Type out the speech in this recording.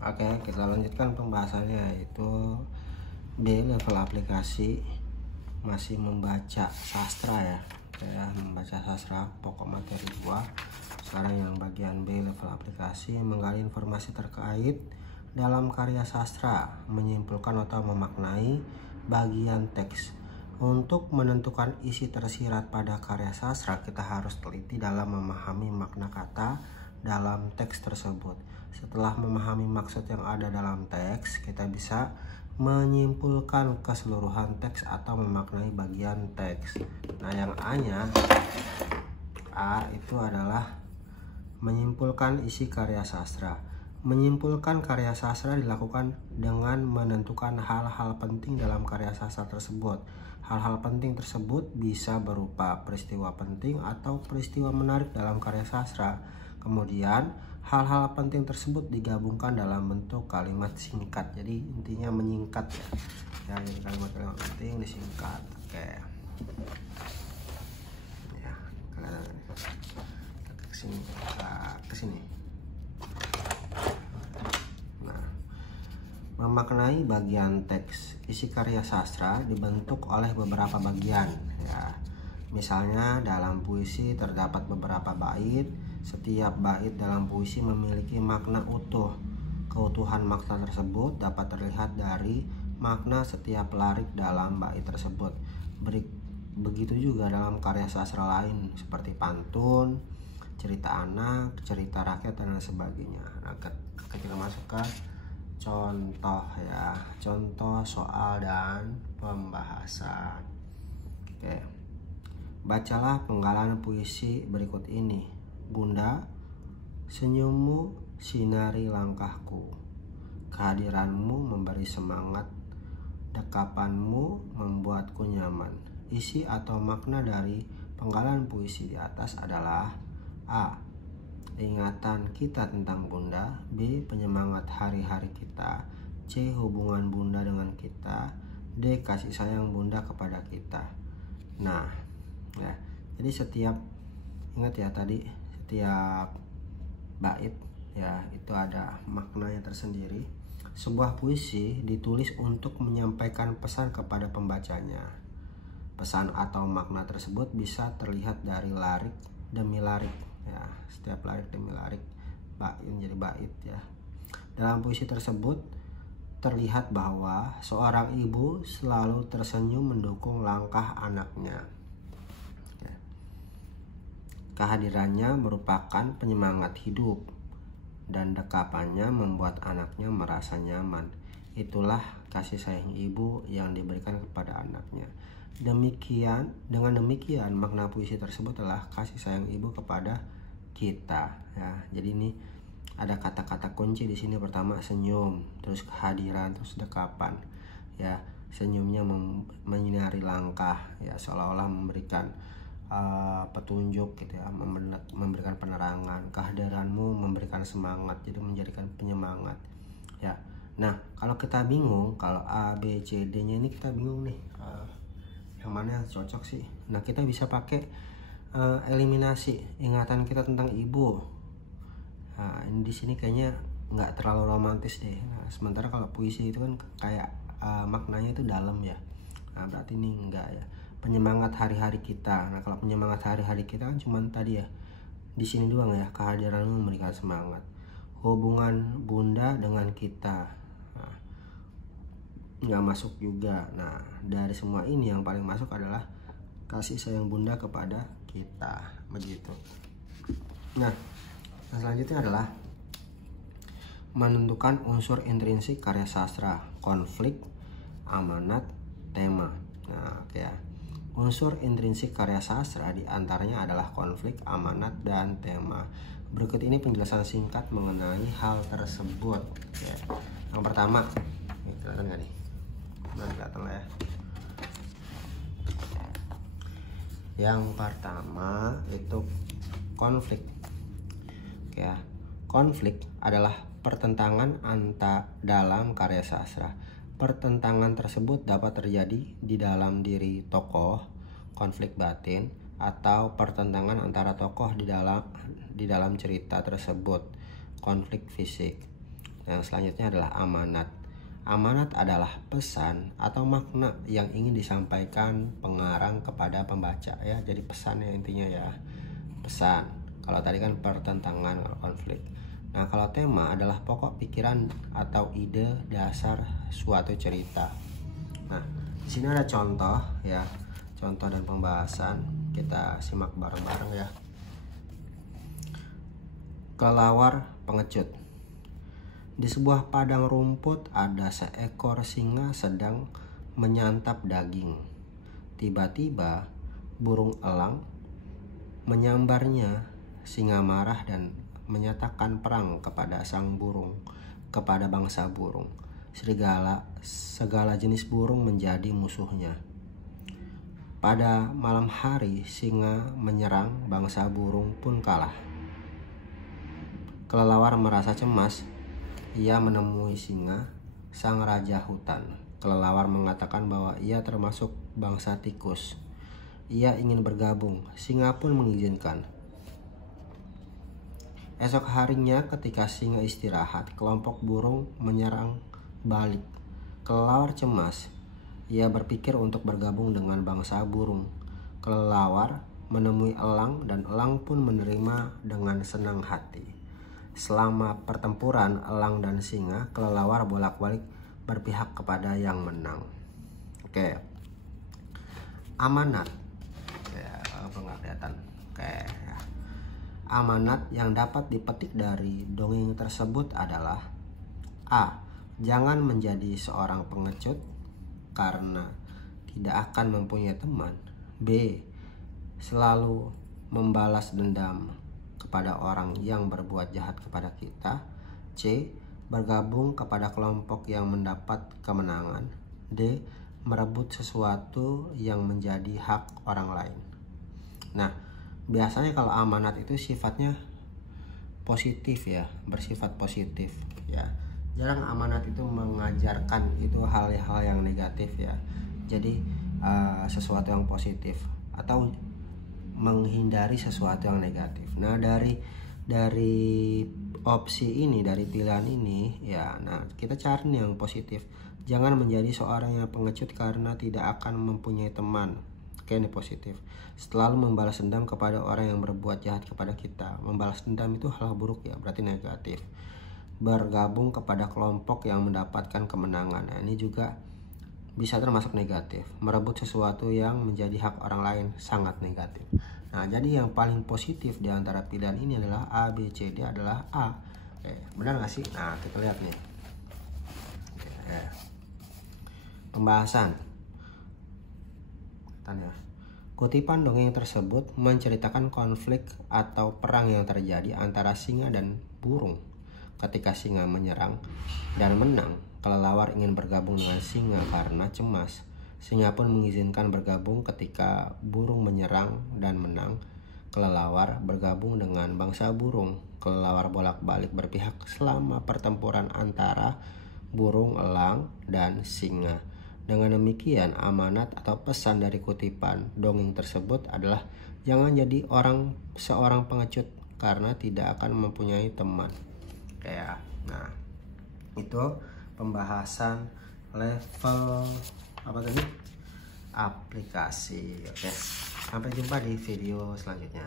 Oke, kita lanjutkan pembahasannya, yaitu B level aplikasi, masih membaca sastra ya. Membaca sastra pokok materi 2. Sekarang yang bagian B level aplikasi, menggali informasi terkait dalam karya sastra, menyimpulkan atau memaknai bagian teks. Untuk menentukan isi tersirat pada karya sastra, kita harus teliti dalam memahami makna kata dalam teks tersebut. Setelah memahami maksud yang ada dalam teks, kita bisa menyimpulkan keseluruhan teks atau memaknai bagian teks. Nah, yang A itu adalah menyimpulkan isi karya sastra. Menyimpulkan karya sastra dilakukan dengan menentukan hal-hal penting dalam karya sastra tersebut. Hal-hal penting tersebut bisa berupa peristiwa penting atau peristiwa menarik dalam karya sastra. Kemudian hal-hal penting tersebut digabungkan dalam bentuk kalimat singkat. Jadi intinya menyingkat ya. Jadi kalimat-kalimat penting disingkat. Oke. Ya, ke sini. Nah, memaknai bagian teks. Isi karya sastra dibentuk oleh beberapa bagian ya. Misalnya dalam puisi terdapat beberapa bait. Setiap bait dalam puisi memiliki makna utuh. Keutuhan makna tersebut dapat terlihat dari makna setiap larik dalam bait tersebut. Begitu juga dalam karya sastra lain seperti pantun, cerita anak, cerita rakyat, dan sebagainya. Nah, kita masuk ke contoh ya, contoh soal dan pembahasan. Oke. Bacalah penggalan puisi berikut ini. Bunda, senyummu sinari langkahku, kehadiranmu memberi semangat, dekapanmu membuatku nyaman. Isi atau makna dari penggalan puisi di atas adalah A. Ingatan kita tentang Bunda. B. Penyemangat hari-hari kita. C. Hubungan Bunda dengan kita. D. Kasih sayang Bunda kepada kita. Nah ya, jadi ingat ya tadi, setiap bait ya itu ada maknanya tersendiri. Sebuah puisi ditulis untuk menyampaikan pesan kepada pembacanya. Pesan atau makna tersebut bisa terlihat dari larik demi larik ya, setiap larik demi larik bait menjadi bait ya. Dalam puisi tersebut terlihat bahwa seorang ibu selalu tersenyum mendukung langkah anaknya. Kehadirannya merupakan penyemangat hidup dan dekapannya membuat anaknya merasa nyaman. Itulah kasih sayang ibu yang diberikan kepada anaknya. Dengan demikian makna puisi tersebut adalah kasih sayang ibu kepada kita ya. Jadi ini ada kata-kata kunci di sini. Pertama senyum, terus kehadiran, terus dekapan ya. Senyumnya menyinari langkah ya, seolah-olah memberikan petunjuk gitu ya, memberikan penerangan. Kehadiranmu memberikan semangat, jadi menjadikan penyemangat ya. Nah, kalau kita bingung, kalau A, B, C, D nya ini kita bingung nih, yang mana yang cocok sih. Nah, kita bisa pakai eliminasi ingatan kita tentang ibu. Nah, ini di sini kayaknya nggak terlalu romantis deh. Nah, sementara kalau puisi itu kan kayak maknanya itu dalam ya. Nah, berarti ini enggak ya. Penyemangat hari-hari kita. Nah, kalau penyemangat hari-hari kita kan cuma tadi ya, di sini doang ya, kehadiranmu memberikan semangat. Hubungan Bunda dengan kita, nah, nggak masuk juga. Nah, dari semua ini yang paling masuk adalah kasih sayang Bunda kepada kita, begitu. Nah, selanjutnya adalah menentukan unsur intrinsik karya sastra, konflik, amanat, tema. Nah, oke ya. Unsur intrinsik karya sastra diantaranya adalah konflik, amanat, dan tema. Berikut ini penjelasan singkat mengenai hal tersebut ya. Yang pertama, ini kelihatan nggak nih? Kelihatan lah ya. Yang pertama itu konflik ya. Konflik adalah pertentangan dalam karya sastra. Pertentangan tersebut dapat terjadi di dalam diri tokoh, konflik batin, atau pertentangan antara tokoh di dalam cerita tersebut, konflik fisik. Yang selanjutnya adalah amanat. Amanat adalah pesan atau makna yang ingin disampaikan pengarang kepada pembaca ya. Jadi pesan ya intinya ya. Pesan. Kalau tadi kan pertentangan atau konflik. Nah, kalau tema adalah pokok pikiran atau ide dasar suatu cerita. Nah, di sini ada contoh ya. Contoh dan pembahasan. Kita simak bareng-bareng ya. Kelelawar pengecut. Di sebuah padang rumput ada seekor singa sedang menyantap daging. Tiba-tiba burung elang menyambarnya. Singa marah dan menyatakan perang kepada sang burung, kepada bangsa burung. Segala jenis burung menjadi musuhnya. Pada malam hari singa menyerang, bangsa burung pun kalah. Kelelawar merasa cemas. Ia menemui singa, sang raja hutan. Kelelawar mengatakan bahwa ia termasuk bangsa tikus. Ia ingin bergabung. Singa pun mengizinkan. Esok harinya ketika singa istirahat, kelompok burung menyerang balik. Kelelawar cemas. Ia berpikir untuk bergabung dengan bangsa burung. Kelelawar menemui elang dan elang pun menerima dengan senang hati. Selama pertempuran elang dan singa, kelelawar bolak-balik berpihak kepada yang menang. Oke. Amanat. Ya, nggak kelihatan. Oke. Amanat yang dapat dipetik dari dongeng tersebut adalah: A. Jangan menjadi seorang pengecut karena tidak akan mempunyai teman. B. Selalu membalas dendam kepada orang yang berbuat jahat kepada kita. C. Bergabung kepada kelompok yang mendapat kemenangan. D. Merebut sesuatu yang menjadi hak orang lain. Nah, biasanya kalau amanat itu sifatnya positif ya, bersifat positif ya. Jarang amanat itu mengajarkan itu hal-hal yang negatif ya. Jadi sesuatu yang positif atau menghindari sesuatu yang negatif. Nah, dari opsi ini, dari pilihan ini ya, nah kita cari nih yang positif. Jangan menjadi seorang yang pengecut karena tidak akan mempunyai teman. Oke, ini positif. Selalu membalas dendam kepada orang yang berbuat jahat kepada kita. Membalas dendam itu hal buruk ya, berarti negatif. Bergabung kepada kelompok yang mendapatkan kemenangan. Nah, ini juga bisa termasuk negatif. Merebut sesuatu yang menjadi hak orang lain, sangat negatif. Nah, jadi yang paling positif di antara pilihan ini adalah A, B, C, D adalah A. Oke, benar nggak sih? Nah, kita lihat nih. Oke, pembahasan. Tanya. Kutipan dongeng tersebut menceritakan konflik atau perang yang terjadi antara singa dan burung. Ketika singa menyerang dan menang, kelelawar ingin bergabung dengan singa karena cemas. Singa pun mengizinkan bergabung. Ketika burung menyerang dan menang, kelelawar bergabung dengan bangsa burung. Kelelawar bolak-balik berpihak selama pertempuran antara burung, elang, dan singa. Dengan demikian, amanat atau pesan dari kutipan dongeng tersebut adalah jangan jadi seorang pengecut karena tidak akan mempunyai teman. Kayak, nah itu pembahasan level apa tadi? Aplikasi. Oke. Sampai jumpa di video selanjutnya.